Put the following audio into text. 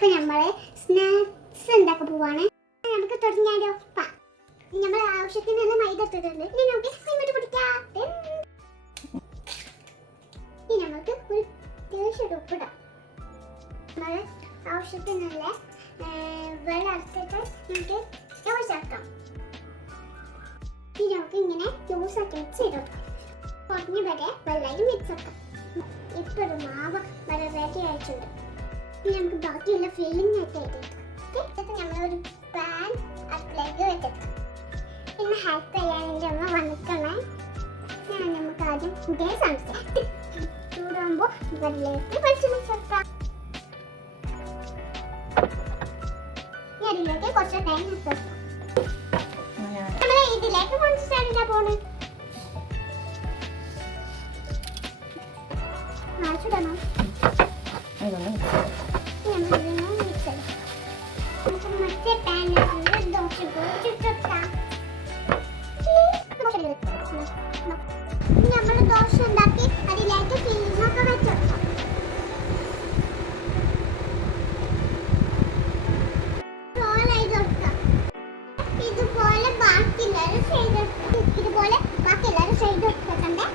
ഇപ്പൊ നമ്മള് സ്നാക്സ് ഉണ്ടാക്കാൻ പോവാണ്. നമുക്ക് തുടങ്ങിയാലോ? നമ്മൾ ആവശ്യത്തിനുള്ള മൈദ എടുത്തിട്ടുണ്ട്. ഇനി നമുക്ക് ഇങ്ങോട്ട് പിടിക്കാം. ഇനി നമുക്ക് ഒരു ലേശം ഉപ്പിടാം. നമ്മൾ ആവശ്യത്തിനുള്ള വെള്ളം എടുത്തിട്ട് നമുക്ക് ജ്യൂസ് ആക്കാം. ഇനി നമുക്ക് ഇങ്ങനെ ജ്യൂസ് ആക്കി മിക്സ് ചെയ്ത് കൊടുക്കാം. കുറഞ്ഞ വരെ വെള്ളയിൽ മിക്സ് ആക്കാം. ഇപ്പോൾ ഒരു മാവ് വരെ റെഡി ആയിട്ടുണ്ട്. ഇനി നമുക്ക് ബാക്കിയുള്ള ഫില്ലിംഗ് ആയിട്ട് എടുക്കാം. നമ്മളൊരു പാൻ അടുപ്പിലേക്ക് വെച്ചെടുക്കാം. പിന്നെ ഹെൽപ്പ് ചെയ്യാൻ എൻ്റെ അമ്മ വന്നിട്ടുള്ളേ. നമുക്ക് ആദ്യം ഇതേ സംസാരിക്കാം. ചൂടാകുമ്പോൾ വെള്ളത്തിലേക്ക് വെളിച്ചെണ്ണ ചേർക്കാം. ഇതിലേക്ക് കുറച്ച് ടൈം വെക്കാം. നമ്മൾ ഇതിലേക്ക് കൊണ്ടുവരാനാ പോണ്. ചൂടാണോ? മറ്റേ പാനിൽ ദോശ ചുട്ടെടുക്കാം. നമ്മൾ ദോശ ഉണ്ടാക്കി അതിലേക്ക് ഫില്ലിംഗ് ഒക്കെ വെച്ചെടുക്കാം. ഇതുപോലെ ബാക്കി എല്ലാവരും ചെയ്തെടുക്കണ്ടേ.